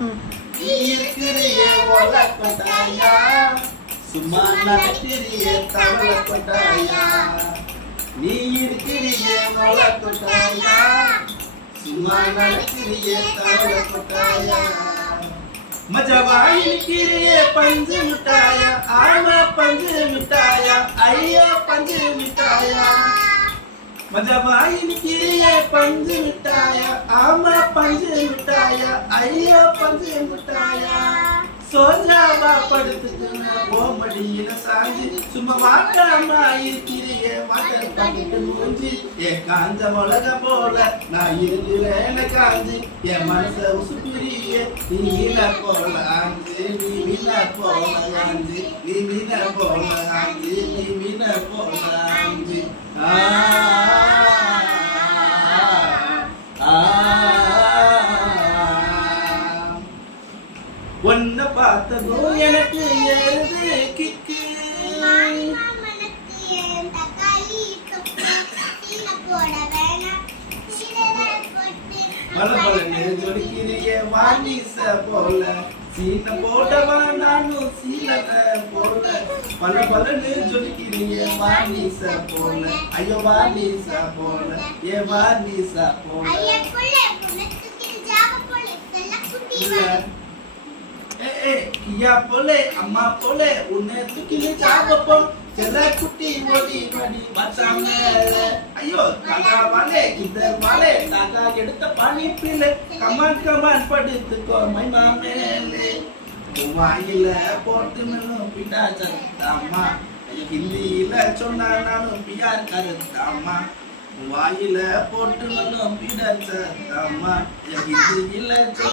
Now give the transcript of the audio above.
நீ இருக்கிறியே ஓலை கொட்டாயா, சும்மா நடக்கிறியே தவளை கொட்டாயா. நீ இருக்கிறியே ஓலை கொட்டாயா, சும்மா நடக்கிறியே தவளை கொட்டாயா. மஜவாய் இருக்கிறியே பஞ்சு மிட்டாயா, ஆமா பஞ்சு மிட்டாயா, ஐயோ பஞ்சு மிட்டாயா. மஜவாய் இருக்கிறியே பஞ்சு மிட்டாயா, ஆமா பஞ்சு மிட்டாயா, ஐயோ பஞ்சு மிட்டாயா. சோஜாவா படுத்துக்குன ஓமடியில சாஞ்சி, சும்மா வாட்டாமா இருக்கிறியே வாட்டர் பாக்கிட்டு மூஞ்சி. என் காஞ்ச மிளக போல நான் இருக்கிறேன் காஞ்சி, என் மனச உசுப்பிரியே நீ மீன போல ஆஞ்சி, நீ மீன போல ஆஞ்சி, நீ மீன போல ஆஞ்சி, நீ மீன போல ஆஞ்சி. உன்னை பார்த்ததும் எனக்கு ஏது கிக்கு, பலபலன்னு ஜொலிக்கிறியே வாணிச போல, சீன போடவா நானும் சீனத போல. பலபலன்னு ஜொலிக்கிறியே வாணிச போல, ஐயோ வாணிச போல, ஏ வாணிச போல. கியா போலே அம்மா போலே உன்னை தூக்கிலே சாவப்போ, செல்ல குட்டி ஓடி படி வச்சாங்க. ஐயோ காக்கா வாலே கிதர் வாலே, காக்கா எடுத்த பானி பிள்ளை, கமான் கமான் படுத்துக்கோ மைமா மேலே. வாயில போட்டு மேலும் பிடா சத்தாமா, ஹிந்தியில சொன்னா நானும் பியார் கருத்தாமா. வாயில போட்டு மேலும் பிடா சத்தாமா, ஹிந்தியில